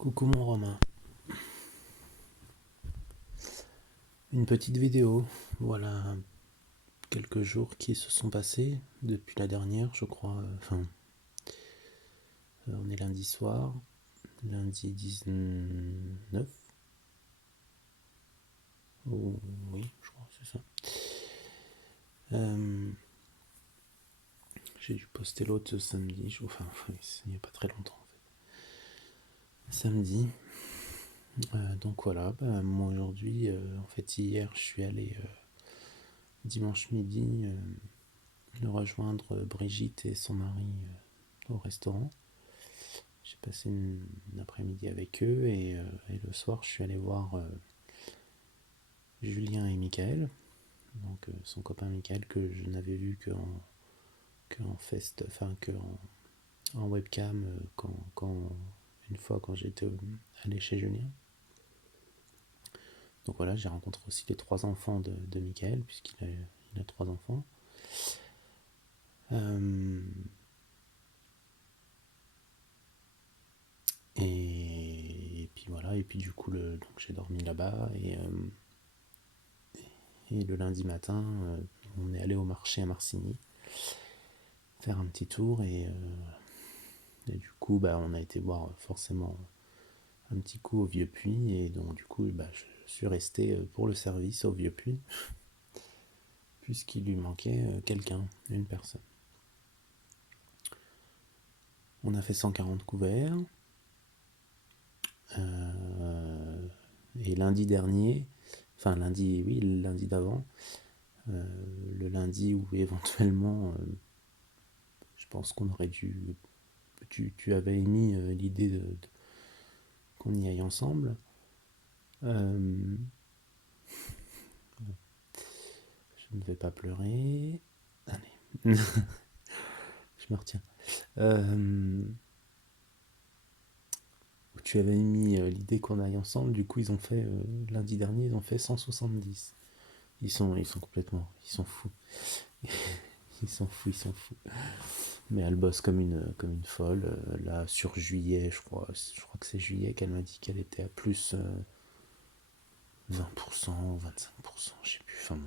Coucou mon Romain, une petite vidéo, voilà quelques jours qui se sont passés depuis la dernière je crois, on est lundi soir, lundi 19, oh, oui je crois que c'est ça. J'ai dû poster l'autre samedi, il n'y a pas très longtemps en fait. Samedi, donc voilà, moi aujourd'hui, en fait hier je suis allé dimanche midi rejoindre Brigitte et son mari au restaurant. J'ai passé une après-midi avec eux et le soir je suis allé voir Julien et Michael, donc son copain Michael que je n'avais vu qu'en fest, en webcam une fois quand j'étais allé chez Julien. Donc voilà, j'ai rencontré aussi les trois enfants de Michael puisqu'il a trois enfants. Et puis voilà, et puis du coup donc j'ai dormi là-bas et le lundi matin on est allé au marché à Marcigny faire un petit tour et du coup on a été voir forcément un petit coup au Vieux Puy et donc du coup je suis resté pour le service au Vieux Puy puisqu'il lui manquait quelqu'un, une personne. On a fait 140 couverts et lundi dernier, enfin lundi, oui, le lundi d'avant, le lundi où éventuellement je pense qu'on aurait dû, tu avais émis l'idée qu'on y aille ensemble. Je ne vais pas pleurer. Allez, je me retiens. Tu avais émis l'idée qu'on aille ensemble, du coup ils ont fait, lundi dernier, ils ont fait 170. Ils sont complètement, ils sont fous. Ils sont fous. Mais elle bosse comme une folle. Là, sur juillet, je crois que c'est juillet qu'elle m'a dit qu'elle était à plus 20% ou 25%, je sais plus. Enfin bon,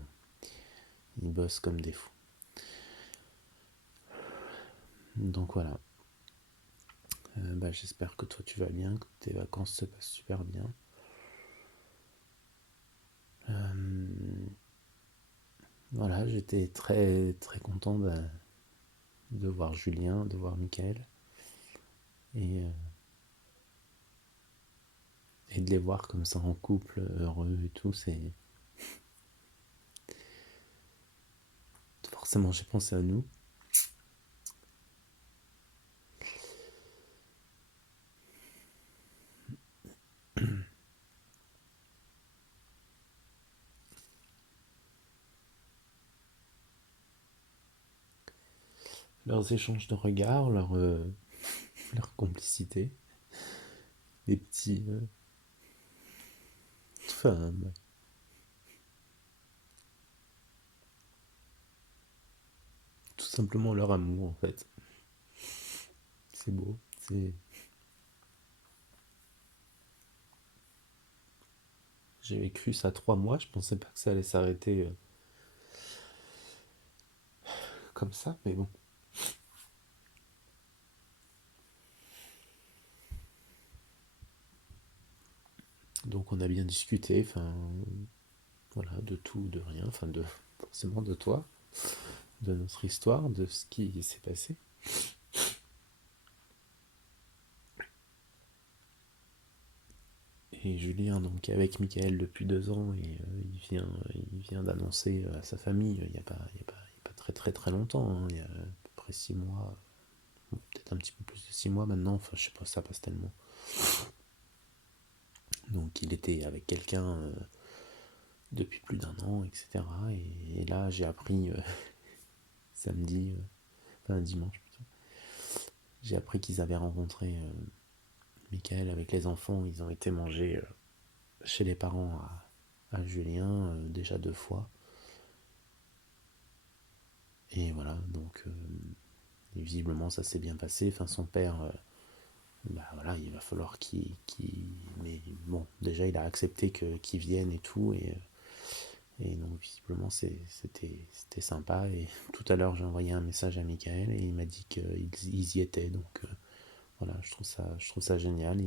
ils bossent comme des fous. Donc voilà. J'espère que toi tu vas bien, que tes vacances se passent super bien. Voilà, j'étais très très content de voir Julien, de voir Michael et, euh, et de les voir comme ça en couple, heureux et tout. C'est forcément j'ai pensé à nous. Leurs échanges de regards, leur complicité, les petits, enfin, tout simplement leur amour en fait. C'est beau. J'avais cru ça 3 mois, je pensais pas que ça allait s'arrêter comme ça, mais bon. Donc on a bien discuté, voilà, de tout, de rien, forcément de toi, de notre histoire, de ce qui s'est passé. Et Julien, donc avec Michael depuis 2 ans, et il vient d'annoncer à sa famille, il y a pas très très très longtemps, hein, il y a à peu près 6 mois, peut-être un petit peu plus de 6 mois maintenant, enfin je sais pas, ça passe tellement. Donc il était avec quelqu'un depuis plus d'1 an, etc. Et là j'ai appris samedi, dimanche plutôt, j'ai appris qu'ils avaient rencontré Michael avec les enfants, ils ont été manger chez les parents à Julien déjà 2 fois. Et voilà, donc et visiblement ça s'est bien passé. Enfin, son père bah voilà, il va falloir mais bon, déjà il a accepté qu'il vienne et tout, et donc visiblement c'était sympa. Et tout à l'heure j'ai envoyé un message à Michael et il m'a dit qu'ils y étaient, donc voilà, je trouve ça génial.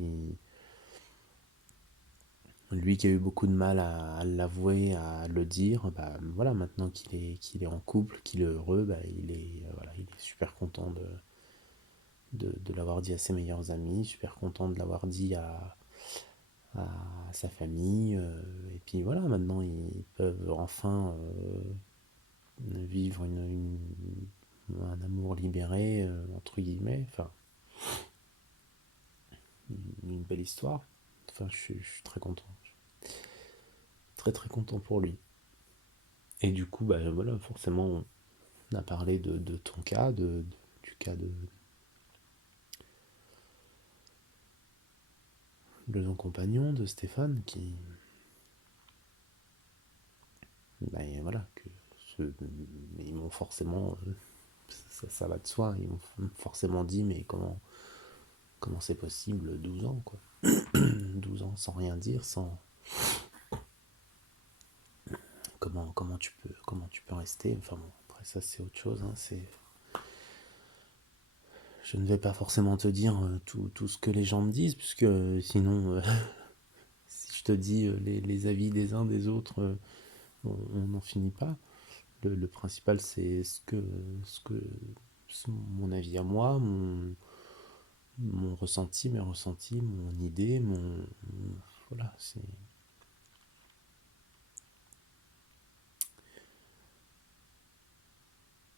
Lui qui a eu beaucoup de mal à l'avouer, à le dire, bah voilà, maintenant qu'il est en couple, qu'il est heureux, bah voilà, il est super content de l'avoir dit à ses meilleurs amis, super content de l'avoir dit à sa famille, et puis voilà, maintenant ils peuvent enfin vivre un amour libéré, entre guillemets, enfin, une belle histoire. Enfin, je suis très content, très très content pour lui. Et du coup, bah voilà, forcément, on a parlé de ton cas, du cas de ton compagnon, de Stéphane, bah, voilà, ils m'ont forcément, ça va de soi, ils m'ont forcément dit, mais comment c'est possible, 12 ans, quoi. 12 ans sans rien dire, comment tu peux rester, enfin bon, après ça c'est autre chose, hein, je ne vais pas forcément te dire tout ce que les gens me disent, puisque sinon, si je te dis les avis des uns des autres, on n'en finit pas. Le principal, c'est mon avis à moi, mon ressenti, mes ressentis, mon idée, voilà, c'est.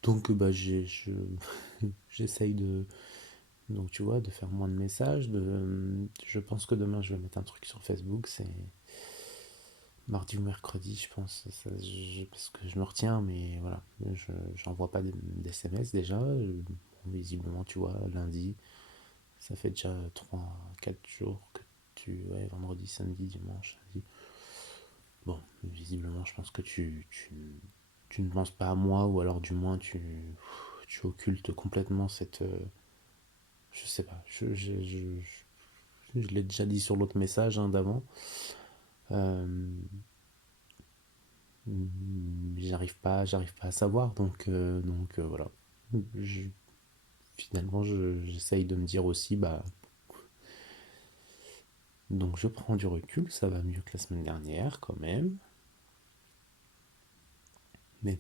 Donc, bah, j'essaye donc tu vois, de faire moins de messages. Je pense que demain, je vais mettre un truc sur Facebook. C'est mardi ou mercredi, je pense. Parce que je me retiens, mais voilà, j'envoie pas d'SMS déjà. Bon, visiblement, tu vois, lundi, ça fait déjà 3 4 jours que ouais, vendredi, samedi, dimanche, lundi. Bon, visiblement, je pense que tu ne penses pas à moi, ou alors du moins tu occultes complètement cette. Je sais pas, je l'ai déjà dit sur l'autre message, hein, d'avant. Euh, j'arrive pas à savoir, donc voilà. Je- Finalement, j'essaye de me dire aussi, bah, donc je prends du recul, ça va mieux que la semaine dernière quand même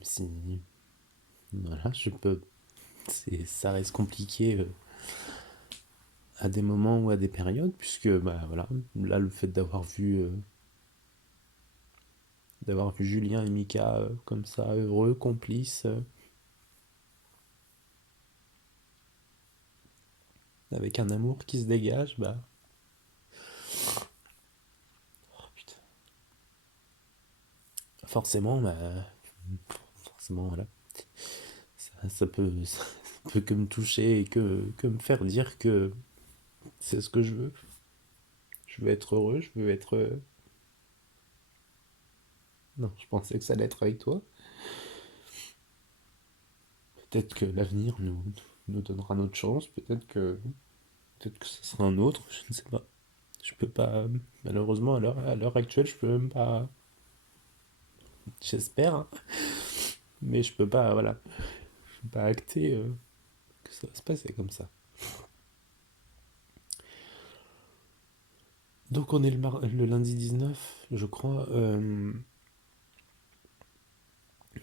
si, voilà, ça reste compliqué à des moments ou à des périodes, puisque, bah voilà, là, le fait d'avoir vu Julien et Mika comme ça, heureux, complices, avec un amour qui se dégage, bah, oh, putain, forcément, bah, forcément, voilà, ça peut que me toucher et que me faire dire que c'est ce que je veux. Je veux être heureux, je veux être. Non, je pensais que ça allait être avec toi. Peut-être que l'avenir nous donnera notre chance, peut-être que ce sera un autre, je ne sais pas. Je peux pas. Malheureusement, à l'heure actuelle, je peux même pas. J'espère, hein, mais je peux pas, voilà. Je peux pas acter que ça va se passer comme ça. Donc on est le lundi 19, je crois.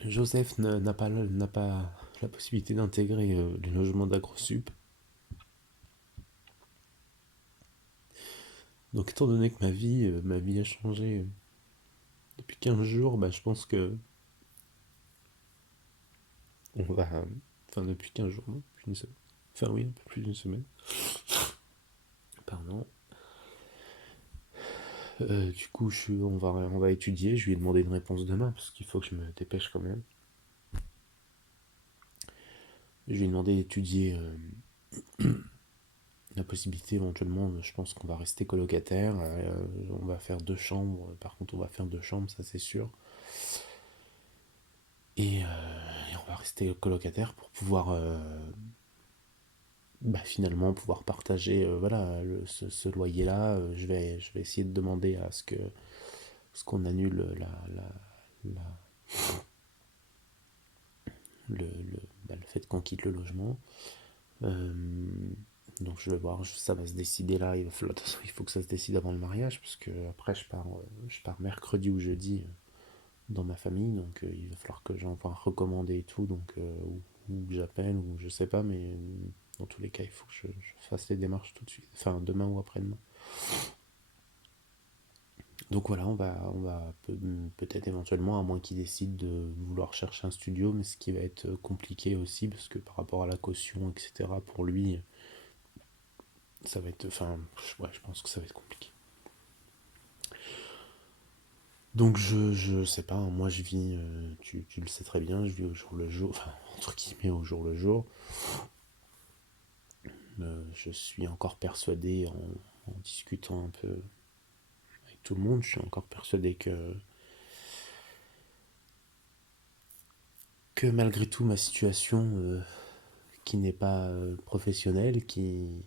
Joseph n'a pas la possibilité d'intégrer les logements d'AgroSup. Donc étant donné que ma vie a changé depuis 15 jours, bah, je pense que on va. Enfin, depuis 15 jours, non, depuis une semaine. Enfin, oui, un peu plus d'une semaine. Pardon. Du coup, on va étudier. Je lui ai demandé une réponse demain parce qu'il faut que je me dépêche quand même. Je lui ai demandé d'étudier la possibilité éventuellement. Je pense qu'on va rester colocataire. On va faire 2 chambres. Par contre, on va faire 2 chambres, ça c'est sûr. Et on va rester colocataire pour pouvoir bah, finalement pouvoir partager voilà, ce loyer-là. Je vais essayer de demander à ce qu'on annule la- le fait qu'on quitte le logement. Euh, donc je vais voir, ça va se décider là. De toute façon, il faut que ça se décide avant le mariage, parce que après je pars mercredi ou jeudi dans ma famille, donc il va falloir que j'envoie recommander et tout, donc ou que j'appelle, ou je sais pas, mais dans tous les cas, il faut que je fasse les démarches tout de suite, enfin demain ou après-demain. Donc voilà, on va peut-être éventuellement, à moins qu'il décide de vouloir chercher un studio, mais ce qui va être compliqué aussi, parce que par rapport à la caution, etc., pour lui, ça va être, enfin, ouais, je pense que ça va être compliqué. Donc je sais pas, hein, moi je vis, tu le sais très bien, je vis au jour le jour, enfin entre guillemets au jour le jour. Je suis encore persuadé, en discutant un peu avec tout le monde, je suis encore persuadé que malgré tout ma situation, qui n'est pas professionnelle, qui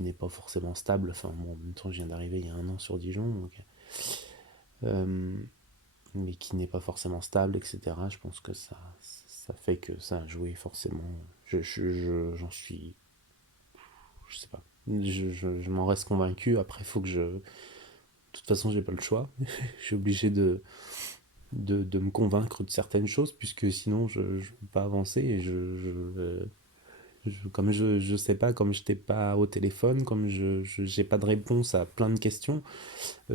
n'est pas forcément stable, enfin bon, en même temps je viens d'arriver il y a 1 an sur Dijon, donc, euh, mais qui n'est pas forcément stable, etc. Je pense que ça fait que ça a joué forcément. J'en suis, je sais pas. Je m'en reste convaincu. Après, il faut que je. De toute façon, j'ai pas le choix. Je suis obligé de me convaincre de certaines choses, puisque sinon, je ne peux pas avancer. Et comme je sais pas, comme je n'étais pas au téléphone, comme je j'ai pas de réponse à plein de questions,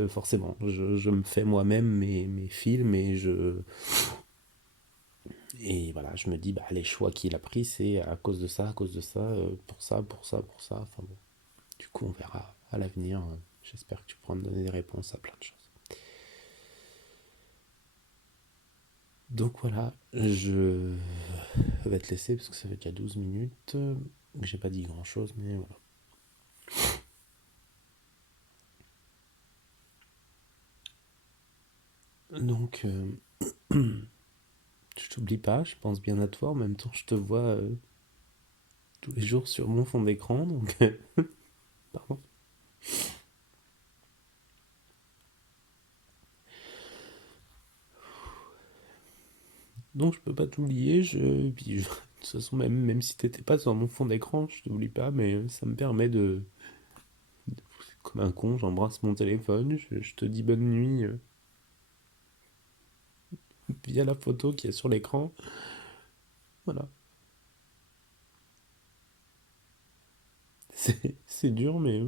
forcément, je me fais moi-même mes films, et voilà, je me dis, bah, les choix qu'il a pris, c'est à cause de ça, pour ça, pour ça, pour ça. Enfin bon, du coup, on verra à l'avenir. J'espère que tu pourras me donner des réponses à plein de choses. Donc voilà, je vais te laisser parce que ça fait déjà 12 minutes. J'ai pas dit grand chose, mais voilà. Donc, je t'oublie pas, je pense bien à toi. En même temps, je te vois tous les jours sur mon fond d'écran. Donc, pardon. Donc, je peux pas t'oublier. De toute façon, même si t'étais pas sur mon fond d'écran, je t'oublie pas. Mais ça me permet comme un con, j'embrasse mon téléphone. Je te dis bonne nuit via la photo qui est sur l'écran. Voilà. C'est dur, mais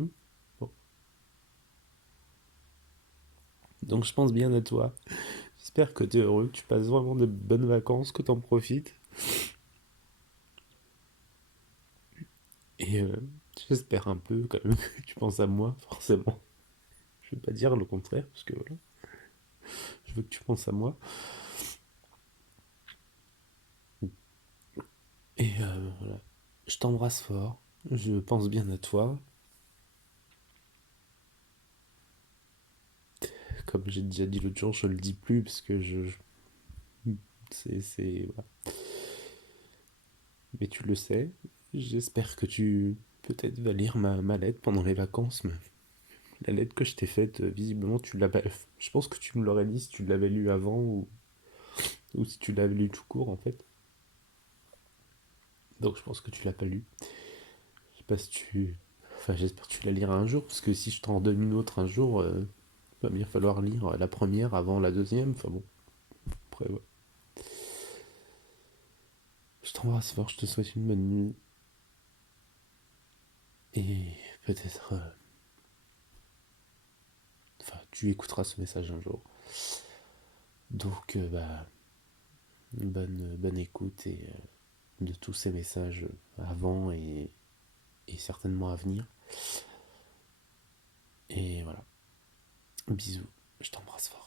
bon. Donc, je pense bien à toi. J'espère que tu es heureux, que tu passes vraiment de bonnes vacances, que tu en profites. Et j'espère un peu quand même que tu penses à moi, forcément. Je vais pas dire le contraire, parce que voilà, je veux que tu penses à moi. Et voilà, je t'embrasse fort. Je pense bien à toi. Comme j'ai déjà dit l'autre jour, je le dis plus parce que voilà. Mais tu le sais. J'espère que tu peut-être vas lire ma lettre pendant les vacances. Mais la lettre que je t'ai faite, visiblement, tu l'as pas. Je pense que tu me l'aurais dit si tu l'avais lu avant, ou si tu l'avais lu tout court en fait. Donc je pense que tu l'as pas lu. Je sais pas si tu. Enfin, j'espère que tu la liras un jour, parce que si je t'en donne une autre un jour, il va bien falloir lire la première avant la deuxième. Enfin bon, après, ouais. Je t'embrasse fort, je te souhaite une bonne nuit. Et peut-être. Enfin, tu écouteras ce message un jour. Donc, bah, bonne écoute de tous ces messages avant et certainement à venir. Et voilà. Bisous. Je t'embrasse fort.